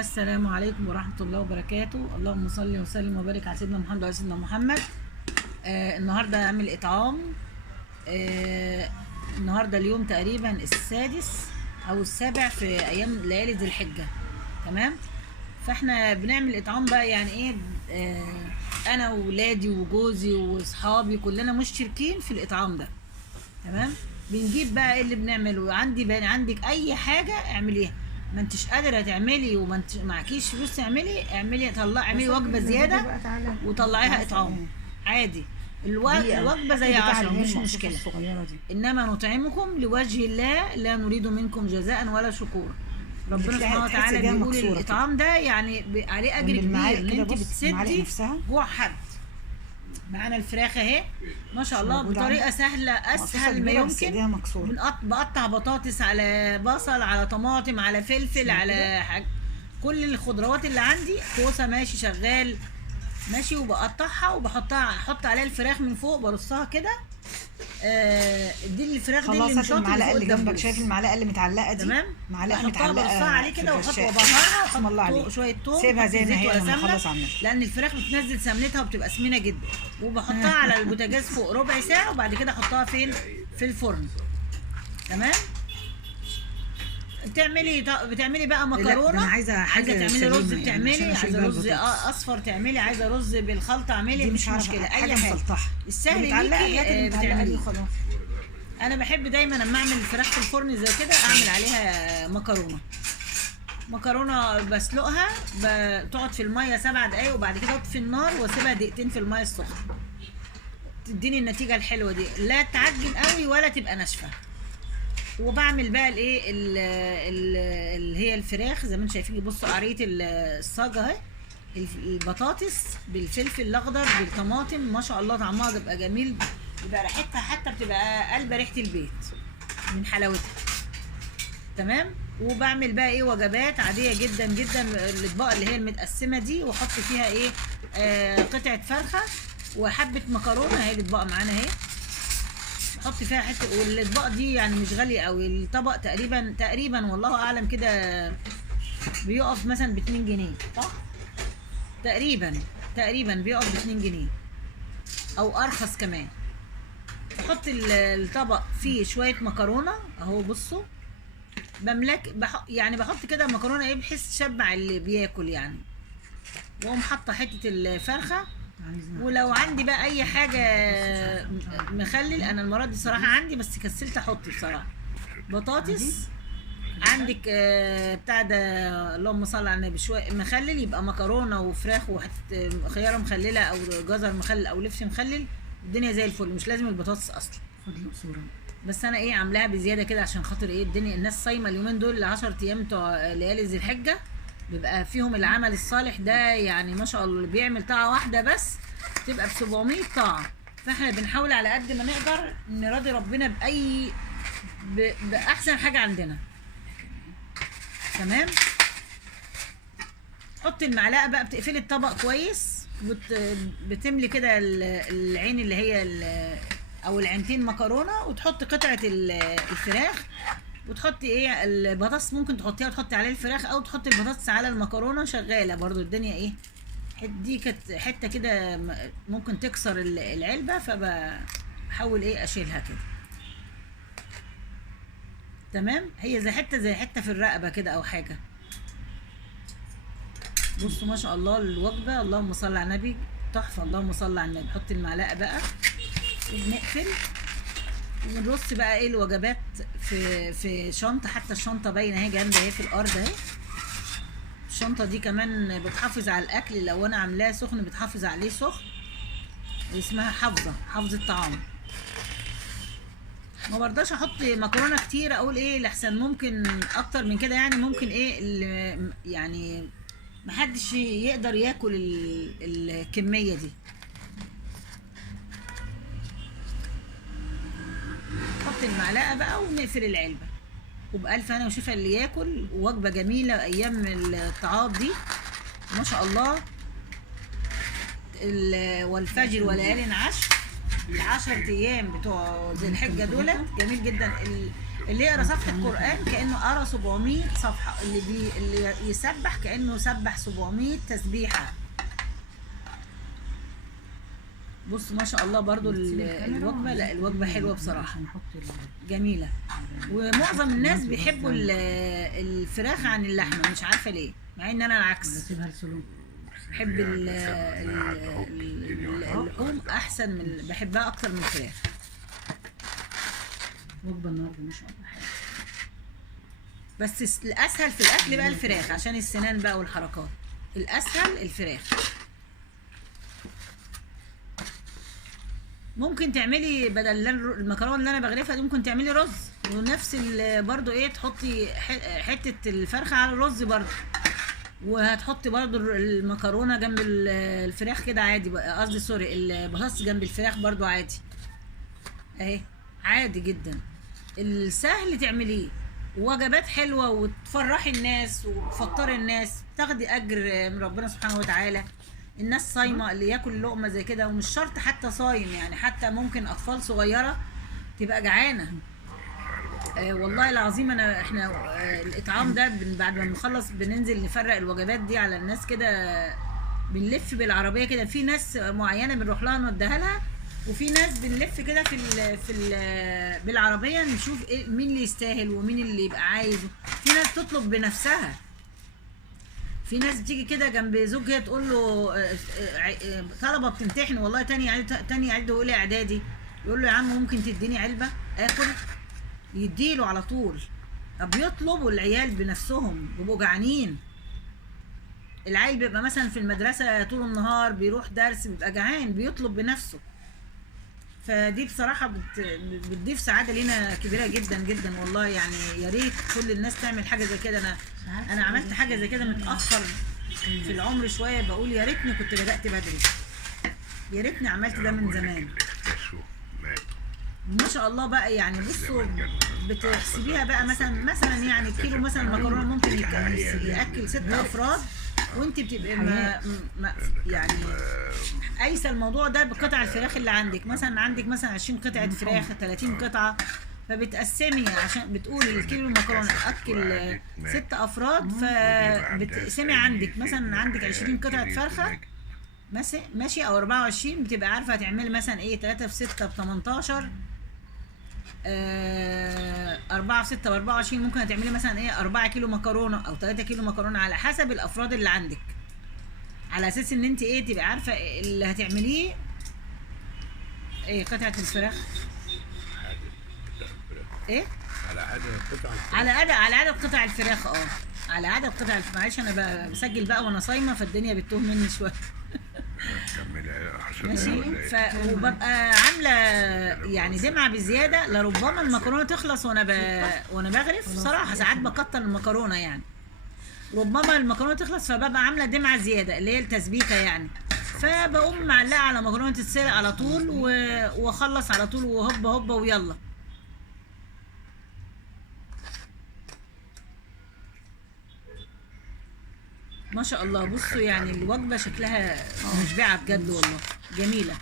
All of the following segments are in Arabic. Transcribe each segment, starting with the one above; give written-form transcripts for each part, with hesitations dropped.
السلام عليكم ورحمة الله وبركاته. اللهم صل وسلم وبارك على سيدنا محمد وعلى سيدنا محمد. النهارده هعمل إطعام. النهارده اليوم تقريبا السادس أو السابع في أيام ليالي ذي الحجة. تمام. فاحنا بنعمل إطعام بقى، يعني إيه؟ أنا وولادي وجوزي وأصحابي كلنا مشتركين في الإطعام ده. تمام. بنجيب بقى إيه اللي بنعمله. عندك أي حاجة اعمليها، ما انتش قادره تعملي وما انتش معكيش فلوس تعملي، اعملي وجبه زياده وطلعيها اطعام عادي. الوجبه زي 10 مش مشكله. انما نطعمكم لوجه الله لا نريد منكم جزاء ولا شكورا. ربنا سبحانه وتعالى بيقول الاطعام ده يعني عليه اجر كبير، ان انت بتسدي جوع حد. معانا الفراخ اهي ما شاء الله بطريقه سهله، اسهل ما يمكن. بقطع بطاطس على بصل على طماطم على فلفل على كل الخضروات اللي عندي، كوسه ماشي شغال ماشي، وبقطعها احط عليها الفراخ من فوق، برصها كده. دي الفراخ دي اللي مش المعلقه اللي جنبك، شايف المعلقه اللي متعلقه دي؟ تمام. معلقه متعلقه برصها عليه كده وبهرها، واحط شويه توم، سيبها زي ما هي لما نخلص عنها، لان الفراخ بتنزل سمنتها وبتبقى سمينه جدا. وبحطها على البوتاجاز فوق ربع ساعه، وبعد كده احطها فين؟ في الفرن. تمام. بتعملي بقى مكرونه. عايزه تعملي رز، عايزه رز اصفر تعملي، عايزه رز بالخلطه اعملي، مش مشكله اي حاجه. السهل ليكي بتعمليه. انا بحب دايما لما اعمل الفراخ في الفرن زي كده اعمل عليها مكرونه بسلقها، بتقعد في الميه 7 دقايق، وبعد كده اطفي النار واسيبها دقيقتين في الميه السخنه، تديني النتيجه الحلوه دي، لا تعجن قوي ولا تبقى ناشفه. وبعمل بقى الايه اللي هي الفراخ زي ما انتم شايفين. بصوا قريه الصاجه اهي، البطاطس بالفلفل الاخضر بالطماطم، ما شاء الله طعمها بيبقى جميل، بيبقى ريحتها حتى بتبقى قلبه ريحه البيت من حلاوتها. تمام. وبعمل بقى ايه وجبات عاديه جدا جدا. الاطباق اللي هي المتقسمه دي، واحط فيها ايه؟ قطعه فرخه وحبه مكرونه. اهي الاطباق معانا اهي، احط فيها حته. والاطباق دي يعني مش غاليه قوي. الطبق تقريبا والله اعلم كده بيقف مثلا ب 2 جنيه، صح؟ تقريبا بيقف ب 2 جنيه او ارخص كمان. احط الطبق فيه شويه مكرونه اهو. بصوا يعني بحط كده مكرونه ايه بحيث تشبع اللي بياكل يعني. واقوم حاطه حته الفرخه. ولو عندي بقى اي حاجه مخلل، انا المره دي صراحه عندي بس كسلت احط بصراحه. بطاطس عندك بتاع ده، اللهم صل على النبي، شويه مخلل، يبقى مكرونه وفراخ وحته خياره مخلله او جزر مخلل او لفش مخلل، الدنيا زي الفل. مش لازم البطاطس اصلا، بس انا ايه عاملاها بزياده كده عشان خاطر ايه الدنيا. الناس صايمه اليومين دول 10 ايام بتوع ليالي ذي الحجه، بيبقى فيهم العمل الصالح ده، يعني ما شاء الله. اللي بيعمل طاعه واحده بس تبقى ب 700 طاعه. فاحنا بنحاول على قد ما نقدر نراضي ربنا باحسن حاجه عندنا. تمام. حط المعلقه بقى، بتقفلي الطبق كويس، بتملي كده العين اللي هي او العينتين مكرونه، وتحط قطعه الفراخ، وتحطي ايه البطاطس. ممكن تحطيها وتحطي عليه الفراخ، او تحطي البطاطس على المكرونه شغاله برضو. الدنيا ايه، دي كانت حته كده ممكن تكسر العلبه، فبحاول ايه اشيلها كده. تمام. هي زي حته في الرقبه كده او حاجه. بصوا ما شاء الله الوجبه، اللهم صل على النبي، تحفه. اللهم صل على النبي. حط المعلقه بقى وبنقفل، ونرص بقى ايه الوجبات في شنطه. حتى الشنطه باينه اهي جنبي اهي في الارض اهي. الشنطه دي كمان بتحافظ على الاكل، لو انا عاملاه سخن بتحافظ عليه سخن، اسمها حافظه طعام. ما برضاش احط مكرونه كتير، اقول ايه لحسن ممكن اكتر من كده، يعني ممكن ايه يعني محدش يقدر ياكل الكميه دي. نحط المعلقه بقى ونقفل العلبه، وبألف هنا وشفا اللي ياكل. وجبه جميله ايام الطعام دي ما شاء الله. والفجر وليالي عشر، ال10 ايام بتوع ذي الحجه دولت جميل جدا. اللي يقرا صفحه قران كانه قرا 700 صفحه، اللي يسبح كانه سبح 700 تسبيحه. بص ما شاء الله برضو الوجبه، لا الوجبه حلوه بصراحه، جميله. ومعظم الناس بيحبوا الفراخ عن اللحمه، مش عارفه ليه، مع ان انا العكس، بحب اللحوم احسن من، بحبها اكتر من الفراخ. وجبه النهارده ما شاء الله حلوه، بس الاسهل في الاكل بقى الفراخ عشان السنان بقى والحركات، الاسهل الفراخ. ممكن تعملي بدل المكرونه اللي انا بغرفها دي ممكن تعملي رز، ونفس برضو ايه، تحطي حته الفرخه على الرز برضو، وهتحطي برضو المكرونه جنب الفراخ كده عادي، قصدي سوري البطاطس جنب الفراخ برضو عادي اهي، عادي جدا. السهل تعمليه، وجبات حلوه وتفرحي الناس وتفطري الناس، تاخدي اجر من ربنا سبحانه وتعالى. الناس صايمه اللي ياكل لقمه زي كده، ومش شرط حتى صايم يعني، حتى ممكن اطفال صغيره تبقى جعانه. والله العظيم احنا الاطعام ده بعد ما بنخلص بننزل نفرق الوجبات دي على الناس كده، بنلف بالعربيه كده، في ناس معينه بنروح لها نوديها لها، وفي ناس بنلف كده بالعربيه نشوف ايه مين اللي يستاهل ومين اللي يبقى عايز. في ناس تطلب بنفسها، في ناس بتيجي كده جنب زوجها تقول له طلبه بتمتحن والله تاني اعدادي واولى اعدادي، يقول له يا عم ممكن تديني علبه اكل، يديله على طول. بيطلبوا العيال بنفسهم، بيبقوا جعانين. العيل بيبقى مثلا في المدرسه طول النهار بيروح درس، بيبقى جعان بيطلب بنفسه. فدي بصراحه بتضيف سعاده لينا كبيره جدا جدا والله. يعني يا ريت كل الناس تعمل حاجه زي كده. انا عملت حاجه زي كده متاخر في العمر شويه، بقول يا ريتني كنت بدات بدري، يا ريتني عملت ده من زمان. ما شاء الله بقى يعني. بصوا بتحسبيها بقى مثلا يعني كيلو مثلا مكرونه ممكن ياكل 6 افراد، وانت بتبقى يعني قايسه الموضوع ده بقطع الفراخ اللي عندك. مثلا عندك مثلا 20 قطعه فراخ، 30 قطعه، فبتقسمي عشان بتقول الكيلو المكرونه اكل 6 افراد، فبتقسمي عندك مثلا عندك 20 قطعه فرخه ماشي او 24، بتبقى عارفه هتعملي مثلا ايه 3 في 6 ب 18، 4 في 6 ب 24، ممكن هتعملي مثلا ايه 4 كيلو مكرونه او 3 كيلو مكرونه على حسب الافراد اللي عندك، على اساس ان انت ايه تبقى عارفه اللي هتعمليه ايه. قطعه الفراخ ايه على عدد قطع الفراخ، على عدد قطع الفراخ. معلش انا بسجل بقى وانا صايمه، فالدنيا بتتوه مني شويه. ماشي. وببقى عامله يعني دمعه بزياده، لربما المكرونه تخلص وانا بغرف. بصراحه ساعات بكتر المكرونه يعني، ربما المكرونه تخلص، فببقى عامله دمعه زياده اللي هي التسبيكه يعني، فبقوم معلقه على مكرونه تتسلق على طول واخلص على طول، وهوبا هوبا ويلا. ما شاء الله. بصوا يعني الوجبه شكلها مشبعه بجد والله، جميله.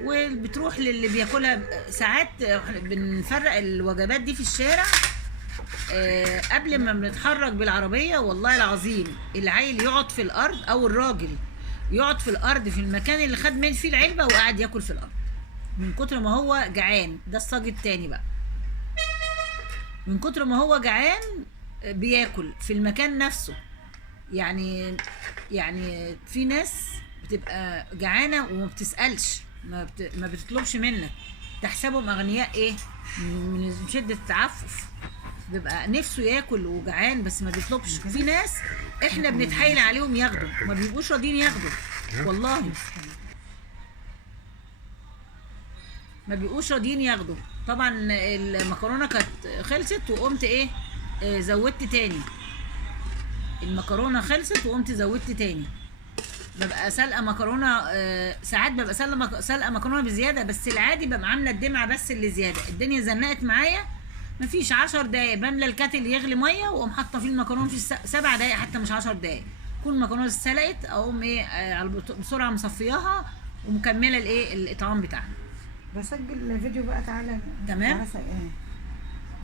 وبتروح للي بياكلها. ساعات بنفرق الوجبات دي في الشارع قبل ما بنتحرك بالعربيه، والله العظيم العيل يقعد في الارض او الراجل يقعد في الارض في المكان اللي خد من فيه العلبه وقاعد ياكل في الارض من كتر ما هو جعان. ده الصاج التاني بقى، من كتر ما هو جعان بياكل في المكان نفسه. يعني في ناس بتبقى جعانه وما بتسالش، ما بتطلبش منك، تحسبهم اغنياء ايه من شده التعفف، بيبقى نفسه ياكل وجعان بس ما بيطلبش. في ناس احنا بنتحايل عليهم ياخدوا، ما بيبقوش راضيين ياخدوا والله، ما بيبقوش راضيين ياخدوا. طبعا المكرونه كانت خلصت وقمت ايه زودت تاني، المكرونه خلصت وقمت زودت تاني. ببقى سلقه مكرونه، ساعات ببقى سلقه مكرونه بزياده، بس العادي ببقى عامله الدمعه بس اللي زياده. الدنيا زنقت معايا، مفيش 10 دقايق بملى الكاتل يغلي ميه واقوم حاطه فيه المكرونه في 7 دقايق حتى مش 10 دقايق، تكون المكرونه اتسلقت، اقوم ايه بسرعه مصفياها ومكمله الايه الاطعام بتاعنا. بسجل فيديو بقى، تعالى تمام.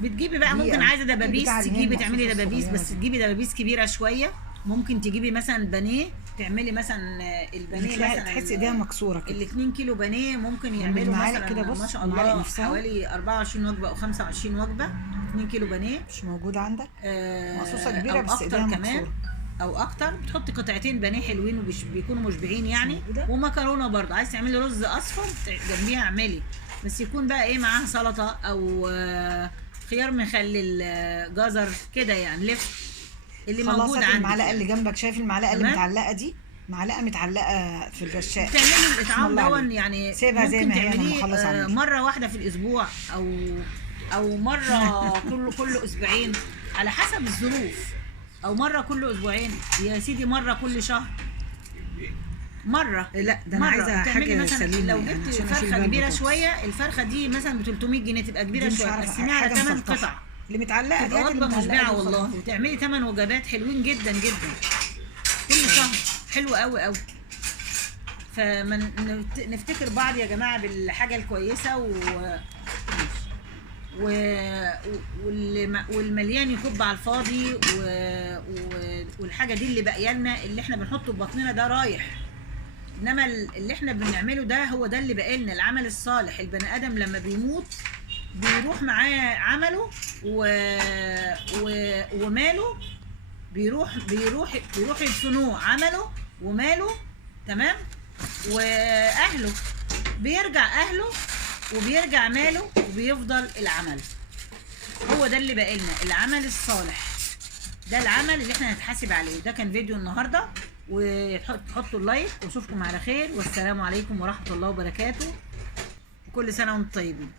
بتجيبي بقى ممكن عايزه دبابيس تجيبي تعملي دبابيس، بس تجيبي دبابيس كبيره شويه. ممكن تجيبي مثلا بانيه، تعملي مثلا البانيه مثلا تحس ايديها مكسوره كده. ال 2 كيلو بانيه ممكن يعملوا مثلا كده بص ما شاء الله حوالي 24 وجبه او 25 وجبه. 2 كيلو بانيه مش موجوده عندك؟ مقصوصه كبيره أو بس أكتر ايديها كمان مكسوره او اكتر. بتحطي قطعتين بانيه حلوين وبيكونوا مشبعين يعني، ومكرونه برضه. عايز تعملي رز اصفر جنبيها اعملي، بس يكون بقى ايه معاها سلطه او خيار مخلل، جزر كده يعني. لف اللي موجود عندك. المعلقه اللي جنبك، شايف المعلقه اللي متعلقه دي؟ معلقه متعلقه في الرشاق. تعملي الاطعام دون يعني سيبها زي ما هي تعمليه مره واحده في الاسبوع او مره كل اسبوعين على حسب الظروف، او مره كل اسبوعين يا سيدي، مره كل شهر مره. لا ده انا عايزه حاجه مثلا سليمه. لو جبت فرخه كبيره شويه، الفرخه دي مثلا ب 300 جنيه تبقى كبيره شويه، قسميها على 8 قطع اللي متعلقه دي وجبه مشبعه والله، وتعملي 8 وجبات حلوين جدا جدا كل شهر. حلو قوي قوي. فما نفتكر بعض يا جماعه بالحاجه الكويسه والمليان يكب على الفاضي، والحاجه دي اللي باقيه لنا اللي احنا بنحطه في بطننا ده رايح. انما اللي احنا بنعمله ده هو ده اللي باقي لنا، العمل الصالح. البني ادم لما بيموت بيروح معاه عمله وماله، بيروح يدفنوه عمله وماله، تمام، واهله. بيرجع اهله وبيرجع ماله وبيفضل العمل. هو ده اللي باقي لنا، العمل الصالح ده العمل اللي احنا هنتحاسب عليه. ده كان فيديو النهارده، وتحطوا اللايك، واشوفكم على خير، والسلام عليكم ورحمه الله وبركاته، وكل سنه وانتم طيبين.